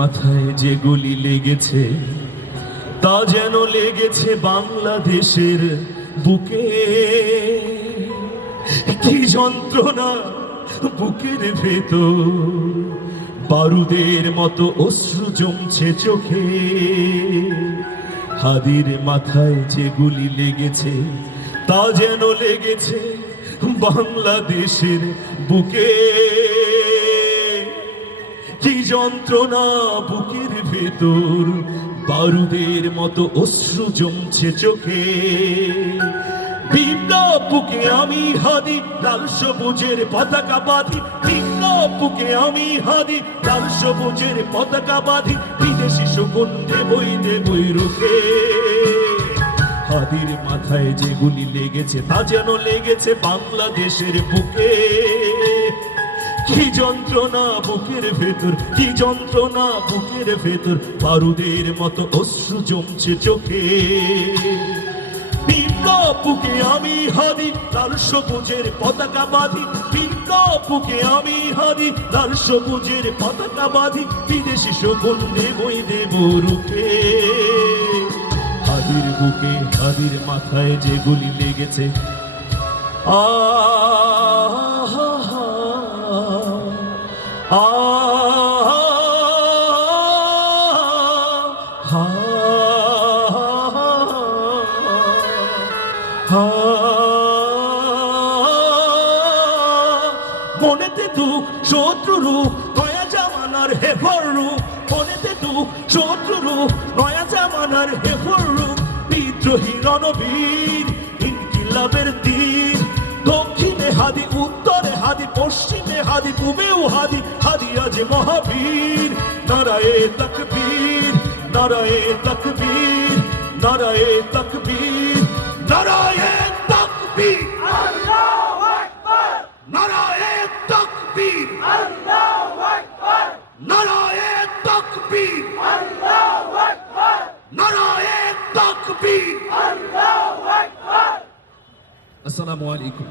মাথায় যে গুলি লেগেছে তা যেন লেগেছে বাংলাদেশের বুকে। কি যন্ত্রণা বুকের ভেতর, বারুদের মতো অশ্রু জমছে চোখে। হাদির মাথায় যে গুলি লেগেছে তা যেন লেগেছে বাংলাদেশের বুকে। কি যন্ত্রণা বুকের ভেতর, বারুদের মতো অশ্রু জমছে চোখে। ভিন্ন বুকে আমি হাদি, লাল সবুজের পতাকা বাঁধি। ভিন্ন বুকে আমি হাদি, লাল সবুজের পতাকা বাঁধি। বিদেশি শকুন দেবই রুখে। হাদির মাথায় যে গুলি লেগেছে তা যেন লেগেছে বাংলাদেশের বুকে। কি যন্ত্রণা বুকের ভেতর, কি যন্ত্রণা বুকের ভেতর, বারুদের মতো অশ্রু জমছে চোখে। ভিন্ন বুকে আমি হাদি, লাল সবুজের পতাকা বাঁধি। ভিন্ন বুকে আমি হাদি, লাল সবুজের পতাকা বাঁধি। বিদেশি শকুন দেব রুখে। হাদির বুকে, হাদির মাথায় যে গুলি লেগেছে, মনেতে দুঃখ শত্রু রূপ, নয়া জামানার হেফর রূপ। মনেতে দুঃখ শত্রু রূপ, নয়া জামানার হেফর রূপ। বিদ্রোহী রণবীর, ইনকিলাবের তীর। দক্ষিণে হাদি, উত্তরে হাদি, পশ্চিমে হাদি, পূবেও হাদি। হাদি আজ মহাবীর। নারায়ে তাকবীর, নারায়ে তাকবীর, নারায়ে তাকবীর, নারায়ে তাকবীর, আল্লাহু আকবার, নারায়ে তাকবীর, আল্লাহু আকবার, নারায়ে তাকবীর, আল্লাহু আকবার, নারায়ে তাকবীর। আল্লাহু আকবার। আসসালামু আলাইকুম।